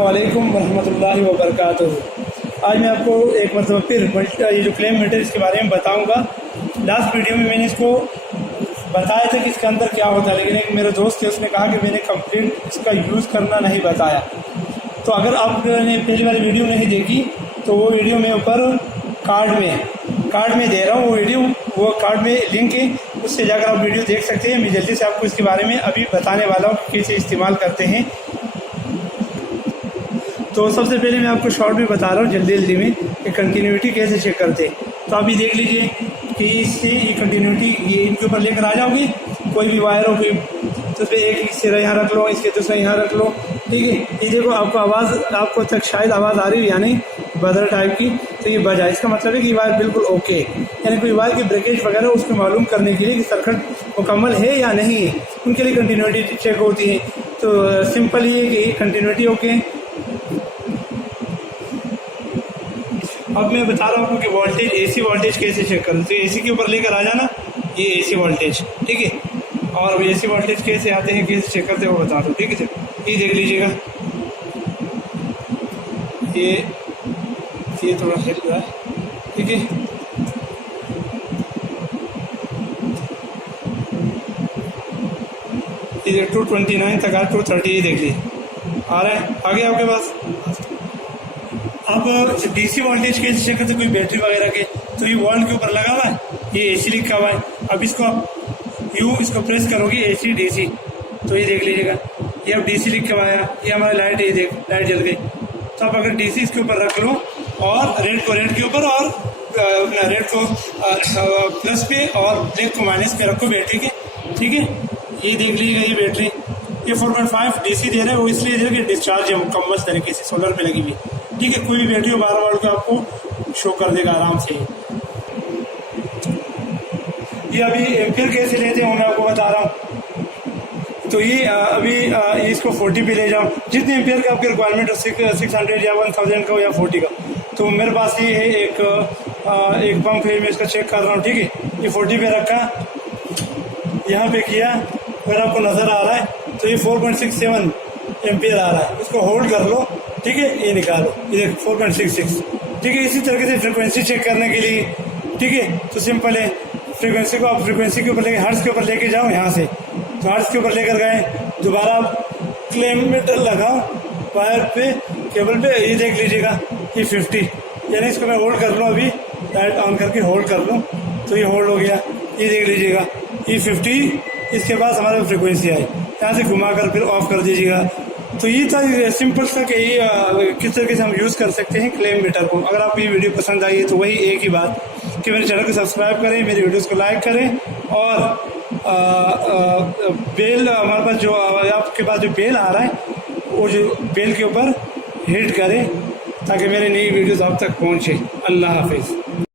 अस्सलामुअलैकुम रहमतुल्लाहि व बरकातुहू। आज मैं आपको एक मतलब फिर ये जो क्लेम मीटर इसके बारे में बताऊंगा। लास्ट वीडियो में मैंने इसको बताया था कि इसके अंदर क्या होता है, लेकिन एक मेरे दोस्त थे उसने कहा कि मैंने कंप्लीट इसका यूज़ करना नहीं बताया। तो अगर आपने पहली वाली वीडियो नहीं देखी तो वो वीडियो में ऊपर कार्ड में दे रहा हूँ, वो वीडियो वो कार्ड में लिंक है, उससे जाकर आप वीडियो देख सकते हैं। मैं जल्दी से आपको इसके बारे में अभी बताने वाला हूँ कि कैसे इस्तेमाल करते हैं। तो सबसे पहले मैं आपको शॉर्ट में बता रहा हूँ जल्दी में कि कंटिन्यूटी कैसे चेक करते हैं। तो अभी देख लीजिए कि इससे ये कंटिन्यूटी ये इनके ऊपर लेकर आ जाओगे, कोई भी वायर हो कोई तो उसमें एक सिरा यहाँ रख लो, इसके दूसरा यहाँ रख लो, ठीक है। ये देखो आपको आवाज़ आपको तक शायद आवाज़ आ रही है यानी बदर टाइप की, तो ये बजा। इसका मतलब है कि वायर बिल्कुल ओके है, यानी कोई वायर की ब्रेकेज वगैरह उसको मालूम करने के लिए कि सर्किट मुकम्मल है या नहीं है, उनके लिए कंटिन्यूटी चेक होती है। तो सिंपल ये है कि कंटिन्यूटी ओके। अब मैं बता रहा हूँ कि वोल्टेज एसी वोल्टेज कैसे चेक करें। तो एसी के ऊपर लेकर आ जाना, ये एसी वोल्टेज, ठीक है। और अब एसी वोल्टेज कैसे आते हैं कैसे चेक करते हैं वो बता दो, ठीक है सर। ये देख लीजिएगा, ये थोड़ा हिल रहा है, ठीक है। ये 229 तक आ 230 देख लीजिए आ रहा है, आगे आपके पास। अब डीसी वोल्टेज कैसे चेक करते, कोई बैटरी वगैरह के, तो ये वॉल के ऊपर लगा हुआ है, ये एसी लिखा हुआ है। अब इसको आप इसको प्रेस करोगे एसी डीसी, तो ये देख लीजिएगा ये अब डीसी लिखा हुआ है, ये हमारी लाइट है, ये देख लाइट जल गई। तो आप अगर डीसी इसके ऊपर रख लो और रेड को रेड के ऊपर और रेड को प्लस पे और ब्लैक को माइनस पे रखो बैटरी के, ठीक है। ये देख लीजिएगा ये बैटरी ये 4.5 डीसी दे रहे हैं, वो इसलिए दे रहे कि डिस्चार्ज है मुकम्मल तरीके से सोलर पे लगी हुई, ठीक है। कोई भी बैटरी हो 12 वोल्ट का आपको शो कर देगा आराम से। ये अभी एम्पियर कैसे लेते हैं मैं आपको बता रहा हूँ। तो ये अभी इसको 40 पे ले जाओ, जितने एम्पियर का आपकी रिक्वायरमेंट हो, 600 या 1000 का हो या 40 का। तो मेरे पास ये है एक पंप है, मैं इसका चेक कर रहा हूँ, ठीक है। ये 40 पे रखा, यहाँ पे किया, अगर आपको नज़र आ रहा है तो ये 4.67 एम्पियर आ रहा है, इसको होल्ड कर लो, ठीक है। ये निकालो, ये 4.66, ठीक है। इसी तरीके से फ्रिक्वेंसी चेक करने के लिए, ठीक है, तो सिंपल है। फ्रिक्वेंसी को आप फ्रिक्वेंसी के ऊपर लेके हर्ट्ज के ऊपर लेके जाओ यहाँ से, तो हर्ट्ज के ऊपर लेकर गए, दोबारा आप क्लेम मीटर लगाओ वायर पे केबल पे, ये देख लीजिएगा ये 50, यानी इसको मैं होल्ड कर लूँ, अभी लाइट ऑन करके होल्ड कर लूँ तो ये होल्ड हो गया। ये देख लीजिएगा ये 50, इसके बाद हमारे फ्रिक्वेंसी आई, यहाँ से घुमा कर फिर ऑफ कर दीजिएगा। तो ये था सिंपल सा कि ये किस तरीके से हम यूज़ कर सकते हैं क्लेम मीटर को। अगर आपको ये वीडियो पसंद आई है तो वही एक ही बात कि मेरे चैनल को सब्सक्राइब करें, मेरी वीडियोस को लाइक करें और बेल हमारे पास जो आपके पास जो बेल आ रहा है वो जो बेल के ऊपर हिट करें ताकि मेरी नई वीडियोस आप तक पहुँचे। अल्लाह हाफिज़।